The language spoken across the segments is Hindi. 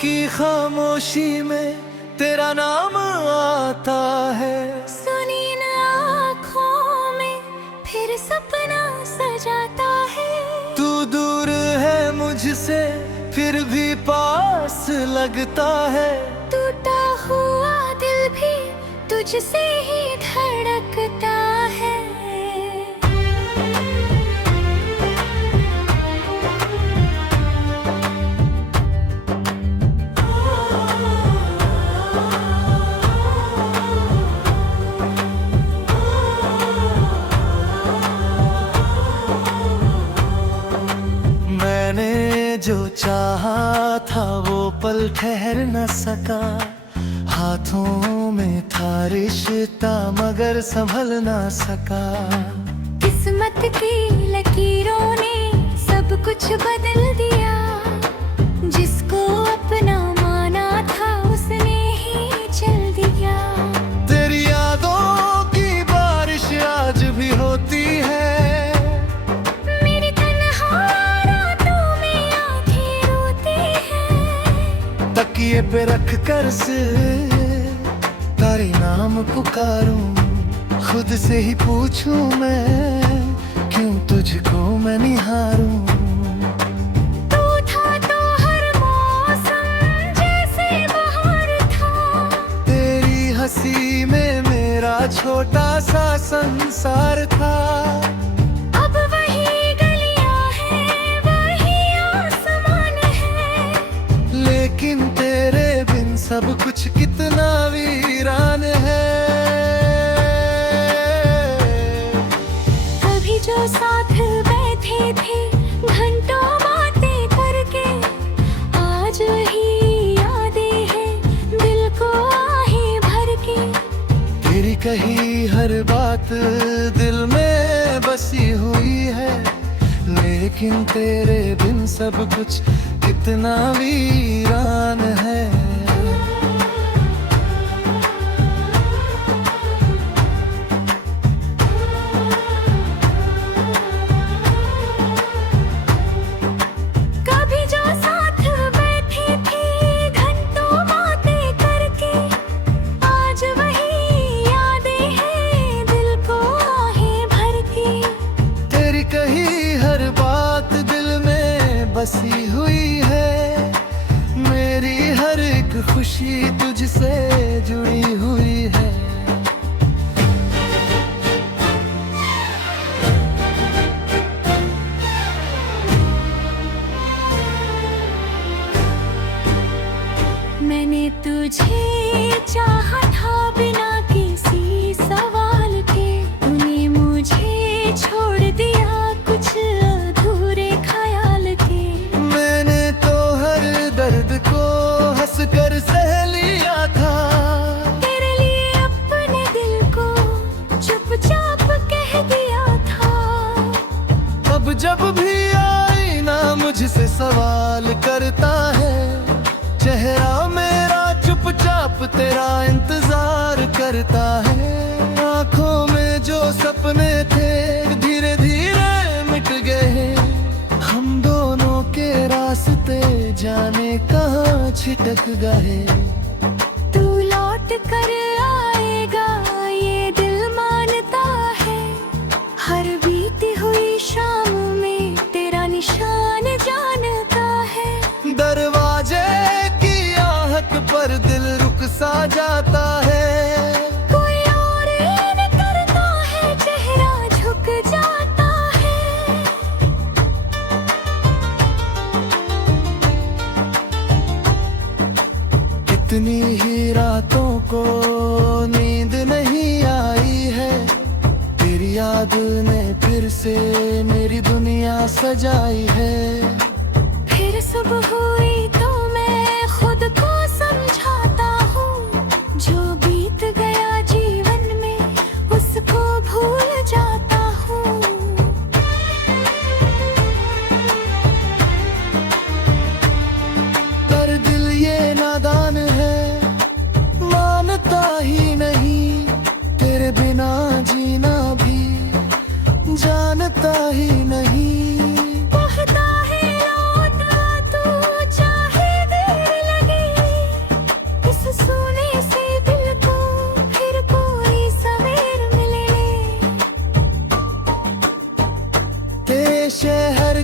की खामोशी में तेरा नाम आता है। सुनी न आँखों में फिर सपना सजाता है। तू दूर है मुझसे फिर भी पास लगता है। टूटा हुआ दिल भी तुझसे ही धड़कता है। मैंने जो चाहा था वो पल ठहर न सका। हाथों में था रिश्ता मगर संभल ना सका। किस्मत की लकीरों ने सब कुछ बदल दिया। जिसको अपना माना था उसने ही चल दिया। तेरी यादों की बारिश आज भी होती है। मेरी तन्हा रातों में आंखें रोती हैं। तकिए पे रख कर सिर तेरे नाम पुकारूं। खुद से ही पूछूं मैं क्यों तुझको मैं निहारूं। तू था तो हर मौसम जैसे बहार था। तेरी हंसी में मेरा छोटा सा संसार था। अब वही गलियां हैं वही आसमान है। लेकिन तेरे बिन सब कुछ कितना वीरान है। कभी जो साथ बैठे थे घंटों बातें करके, आज वही यादें हैं दिल को आहें भर के। तेरी कही हर बात दिल में बसी हुई है। लेकिन तेरे बिन सब कुछ कितना वीरान है। कभी जो साथ बैठे थे घंटों बातें करके, आज वही यादें हैं दिल को आहें भर के। तेरी कही हर बात दिल में बसी हुई है। मेरी हर एक खुशी तुझसे जुड़ी हुई है। मैंने तुझे चाहा था बिना किसी सवाल के। तूने मुझे छोड़ दिया कुछ अधूरे ख्याल के। मैंने तो हर दर्द को हंस कर सह लिया था। तेरे लिए अपने दिल को चुपचाप कह दिया था। अब जब भी आईना मुझसे सवाल करता है, चेहरा मेरा चुपचाप तेरा इंतजार करता है। आंखों में जो सपने थे धीरे धीरे मिट गए। हम दोनों के रास्ते जाने कहाँ छिटक गए। तू लौट कर आएगा ये दिल मानता है। हर बीती हुई शाम में तेरा निशान जानता है। दरवाजे की आहट पर दिल रुक सा जाता है। कोई और इन करता है चेहरा झुक जाता है। कितनी ही रातों को नींद नहीं आई है। तेरी याद ने फिर से मेरी दुनिया सजाई है। फिर सुबह हुई तो मैं खुद को समझाता हूँ। जो बीत गया जीवन में उसको भूल जाता हूँ। पर दिल ये नादान है, मानता ही नहीं। तेरे बिना जीना भी जानता ही नहीं। कहता है लौटा तू जा।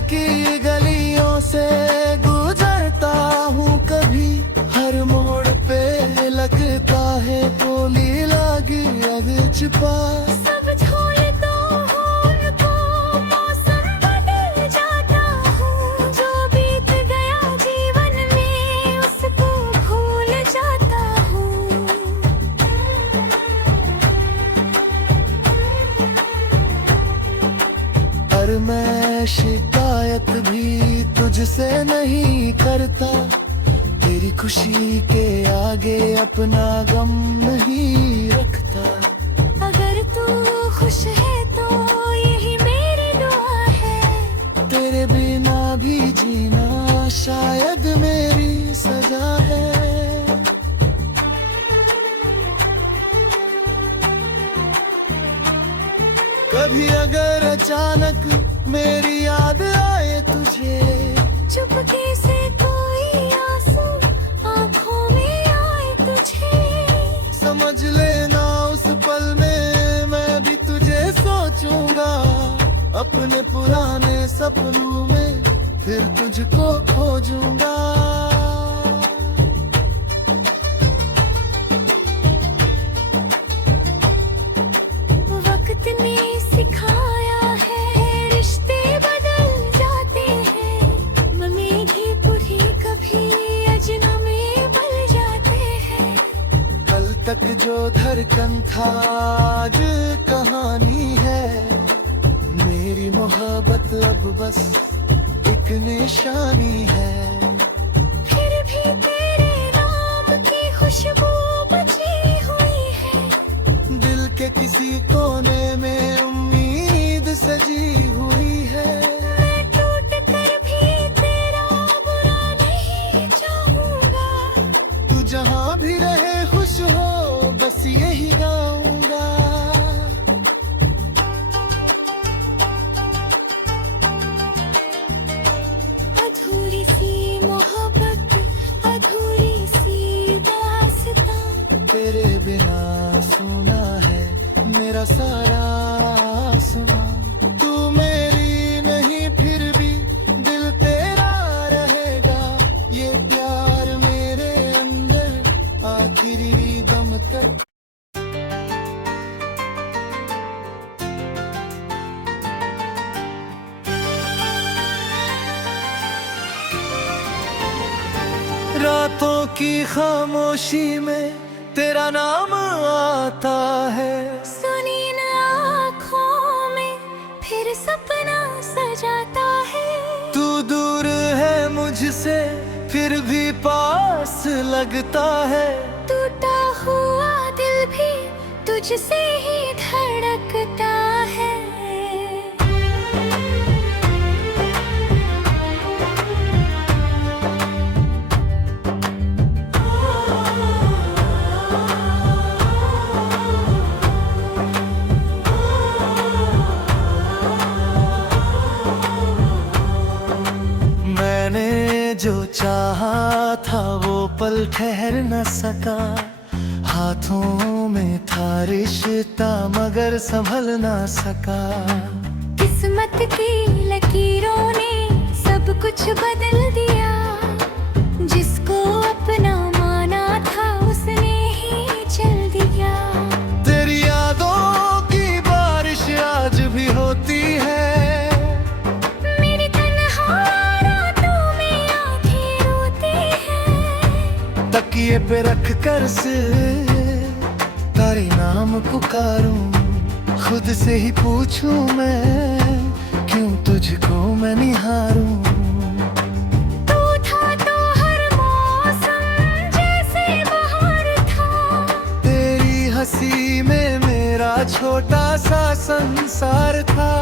की गलियों से गुजरता हूँ कभी, हर मोड़ पे लगता है बोली लागी अग छिपा। सब झोल तो हूँ उनको मौसम बदल जाता हूँ, जो बीत गया जीवन में उसको भूल जाता हूँ। और मैं शिकायत भी तुझसे नहीं करता, तेरी खुशी के आगे अपना गम नहीं रखता। अगर तू खुश है तो यही मेरी दुआ है, तेरे बिना भी जीना शायद मेरी सजा है। कभी अगर अचानक मेरी याद आए तुझे, चुपके से कोई आंसू आंखों में आए तुझे, समझ लेना उस पल में मैं भी तुझे सोचूंगा। अपने पुराने सपनों में फिर तुझको खोजूंगा। वक्त ने सिखाया है रिश्ते बदल जाते हैं, मेघी कभी अजनबी बन जाते हैं। कल तक जो धड़कन था आज कहानी है, मेरी मोहब्बत अब बस एक निशानी है। फिर भी तेरे नाम की खुशबू बची हुई है, दिल के किसी कोने में उम्मीद सजी हुई है। मैं टूट कर भी तेरा बुरा नहीं चाहूंगा। तू जहाँ भी रहे खुश हो बस यही गाऊंगा। अधूरी सी मोहब्बत, अधूरी सी दास्तां, तेरे बिना सुना है मेरा सारा आसमां। तू मेरी नहीं फिर भी दिल तेरा रहेगा, ये प्यार मेरे अंदर आखिरी दम तक। रातों की खामोशी में तेरा नाम आता है, सुनी न आँखों में फिर सपना सजाता है। तू दूर है मुझसे फिर भी पास लगता है। टूटा हुआ दिल भी तुझसे ही धड़कता है। मैंने जो चाहा था वो पल ठहर न सका, हाथों में था रिश्ता मगर संभल न सका। किस्मत की लकीरों ने सब कुछ बदल दिया, जिसको अपना माना था उसने ही चल दिया। तेरी यादों की बारिश आज भी होती है, मेरी तन्हा रातों में आंखें रोती हैं। तकिए पे रख कर सिर तारे नाम पुकारूं, खुद से ही पूछूं मैं क्यों तुझको मैं निहारूं। तू था तो हर मौसम जैसे बहार था, तेरी हंसी में मेरा छोटा सा संसार था।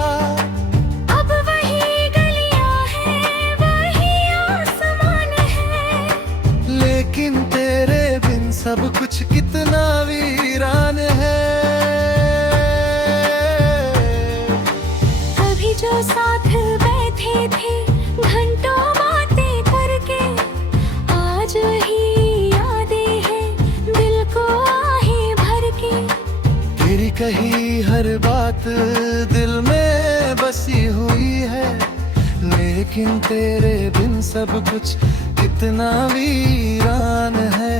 अब वही गलियां हैं वही आसमान है, लेकिन तेरे बिन सब कुछ कितना वीरान है। कभी जो साथ बैठे थे घंटों बातें करके, आज वही यादें हैं दिल को आहें भर के। तेरी कही हर बात दिल में बसी हुई है, ले लेकिन तेरे बिन सब कुछ कितना वीरान है।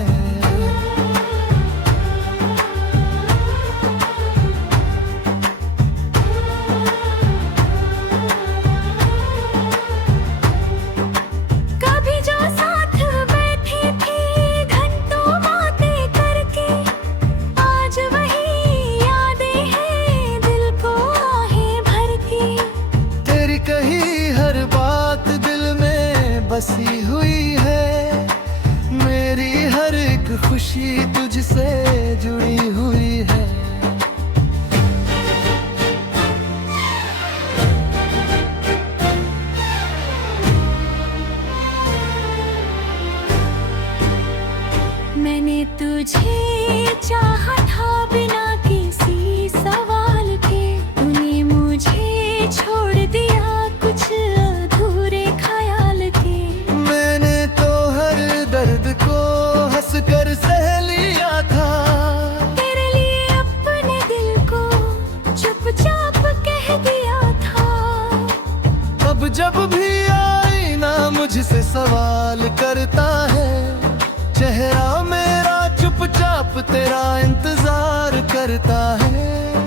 कभी जो साथ बैठी थी घंटों बातें करके, आज वही यादें हैं दिल को आहें भर के। तेरी कही हर बात दिल में बसी हुई है, मेरी हर एक खुशी तुझसे जुड़ी हुई है। मैंने तुझे चाहा था बिना किसी सवाल के, तूने मुझे छोड़ दिया कुछ अधूरे ख्याल के। मैंने तो हर दर्द को हंस कर सह लिया था, तेरे लिए अपने दिल को चुपचाप कह दिया था। अब जब भी आईना मुझसे सवाल करता है, चेहरा मेरा चुपचाप तेरा इंतजार करता है।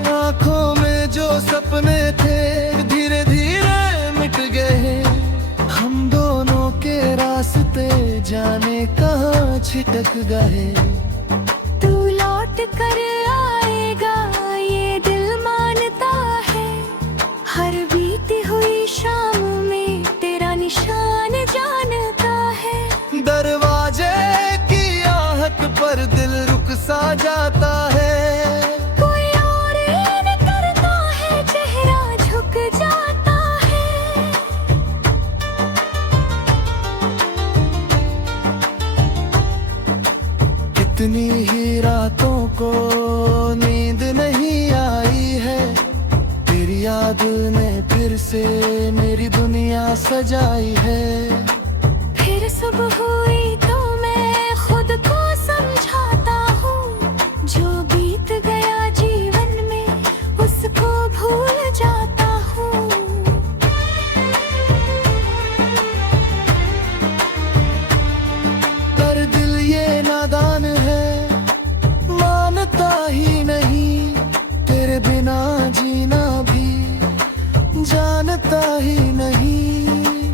आंखों में जो सपने थे धीरे धीरे मिट गए, हम दोनों के रास्ते जाने कहाँ छिटक गए। तू लौट कर आएगा ये दिल मानता है, हर बीती हुई शाम में तेरा निशान जानता है। दरवाजे की आहट पर दिल रुक सा जाता है, कोई और इन करता है चेहरा झुक जाता है। कितनी ही रातों को नींद नहीं आई है, तेरी याद ने फिर से मेरी दुनिया सजाई है। फिर सुबह हुई तो मैं खुद को समझाता हूँ, जो बीत गया जीवन में उसको भूल जाता हूँ। पर दिल ये नादान है, मानता ही नहीं तेरे बिना जीना भी जानता ही नहीं।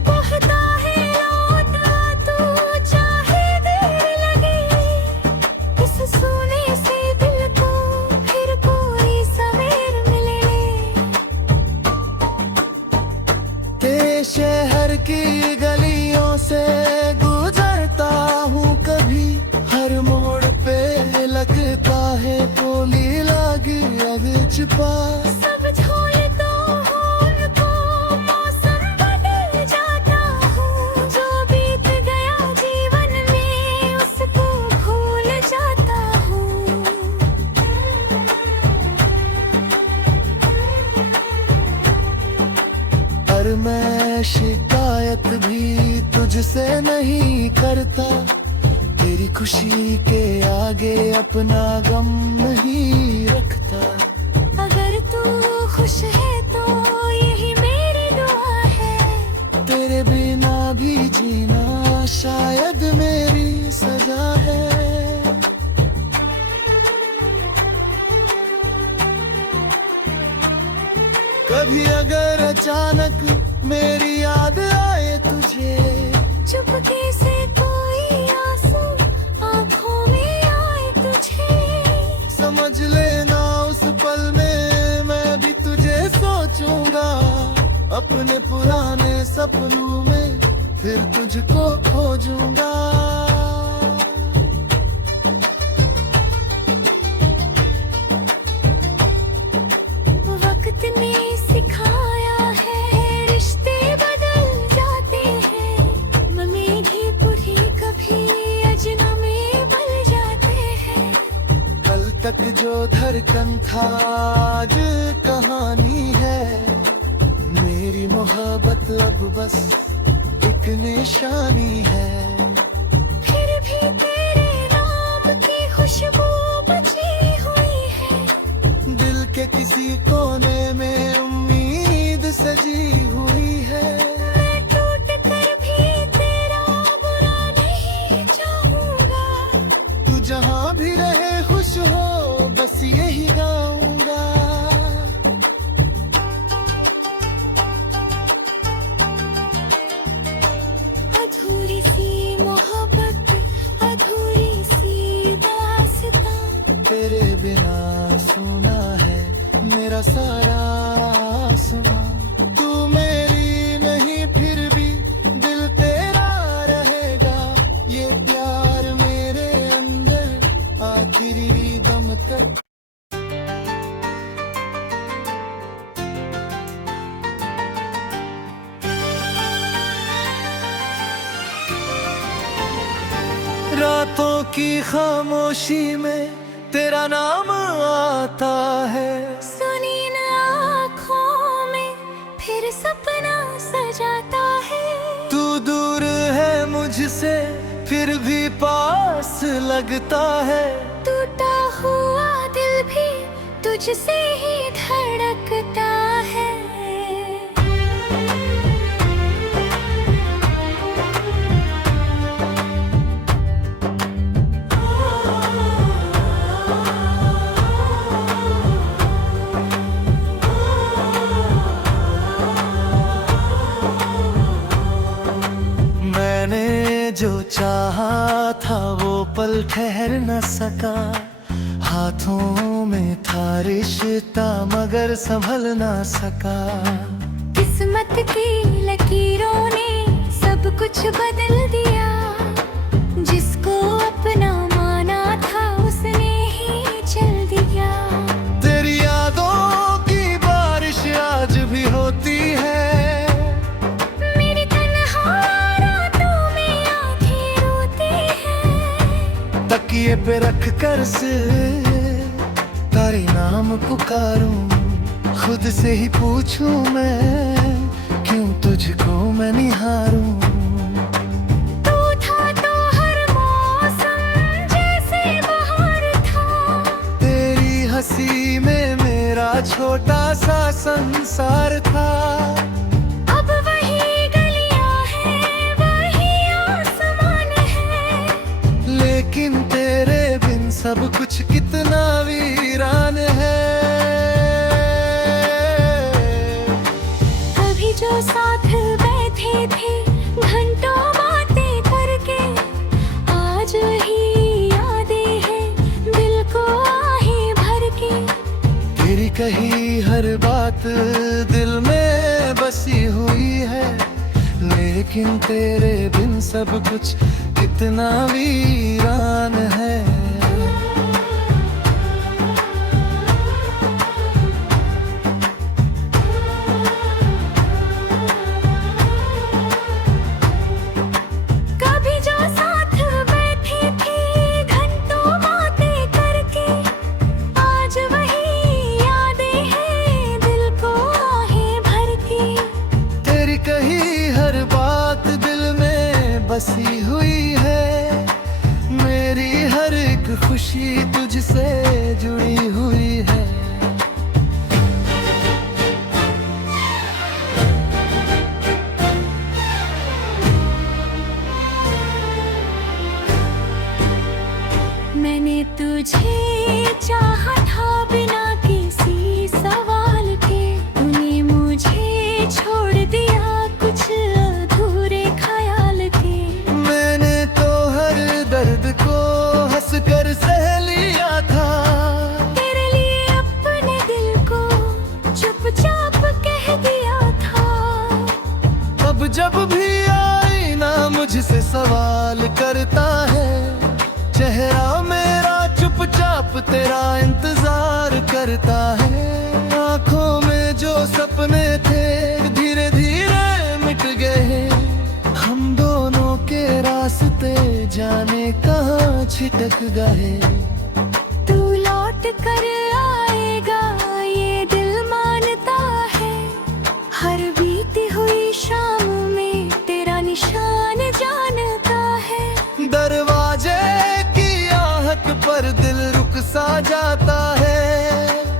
कहता है लौट आ तू चाहे देर लगे, इस सोने से दिल को फिर कोई सवेर मिले। तेरे शहर की गलियों से गुजरता हूँ कभी, हर मोड़ पे लगता है बोली लगी अब छिपा। सब झोल तो हो उनको मौसम बदल जाता हूँ, जो बीत गया जीवन में उसको भूल जाता हूँ। पर मैं शिकायत भी तुझसे नहीं करता, तेरी खुशी के आगे अपना गम नहीं रखता। अगर तू खुश है तो यही मेरी दुआ है, तेरे बिना भी जीना शायद मेरी सजा है। कभी अगर अचानक मेरी याद आए तुझे, चुपके से कोई आंसू आंखों में आए तुझे, समझ लेना उस पल में मैं भी तुझे सोचूंगा। अपने पुराने सपनों में फिर तुझको खोजूंगा। वक्त ने सिखाया है रिश्ते बदल जाते हैं, मेरी पूरी कभी अजनबी बन जाते हैं। कल तक जो धड़कन था आज कहानी है, मेरी मोहब्बत अब बस एक निशानी है। फिर भी तेरे नाम की खुशबू बची हुई है, दिल के किसी कोने में उम्मीद सजी हुई है। मैं टूट बस यही गाऊंगा। अधूरी सी मोहब्बत, अधूरी सी दास्तां, तेरे बिना सुना है मेरा सारा आसमां। तू मेरी नहीं फिर भी दिल तेरा रहेगा। ये प्यार मेरे अंदर आखिरी दम तक। रातों की खामोशी में तेरा नाम आता है। सुनी न आँखों में फिर सपना सजाता है। तू दूर है मुझसे फिर भी पास लगता है। टूटा हुआ दिल भी तुझसे ही धड़कता है। मैंने जो चाहा था वो पल ठहर न सका। हाथों में था रिश्ता मगर संभल ना सका। किस्मत की लकीरों ने सब कुछ बदल दिया। जिसको अपना माना था उसने ही चल दिया। तेरी यादों की बारिश आज भी होती है। मेरी तन्हा रातों में आंखें रोती हैं। तकिए पे रख कर सिर तारे नाम पुकारूं। खुद से ही पूछूं मैं क्यों तुझको मैं निहारूं। तू था तो हर मौसम जैसे बहार था। तेरी हंसी में मेरा छोटा सा संसार था। अब वही गलियां हैं, वही आसमान है। लेकिन तेरे बिन सब कुछ कितना वीरान है। कभी जो साथ बैठे थे घंटों बातें करके, आज ही यादें हैं दिल को आहें भर के। तेरी कही हर बात दिल में बसी हुई है। लेकिन तेरे बिन सब कुछ कितना वीरान है। कभी जो साथ बैठे थे घंटों बातें करके, आज वही यादें हैं दिल को आहें भर के। तेरी कही हर बात दिल में बसी हुई है। मेरी हर एक खुशी तुझसे जुड़ी हुई है। मैंने तुझे चाहा था बिना किसी सवाल के। तूने मुझे छोड़ दिया कुछ अधूरे ख्याल के। मैंने तो हर दर्द को हंस कर सह लिया था। तेरे लिए अपने दिल को चुपचाप कह दिया था। अब जब भी आईना मुझसे सवाल करता है। चेहरा मेरा चुपचाप तेरा इंतजार करता है। आंखों में जो सपने थे धीरे धीरे मिट गए। हम दोनों के रास्ते जाने कहाँ छिटक गए। तू लौट कर आएगा ये दिल मानता है। हर बीती हुई शाम में तेरा निशान जानता है। दरवाजे की आहट पर दिल रुक सा जाता है।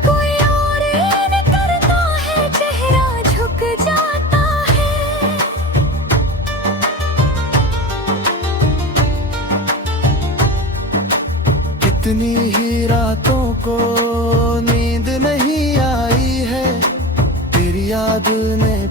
कोई और इन करता है चेहरा झुक जाता है। कितनी ही रातों को नींद नहीं आई है, तेरी याद ने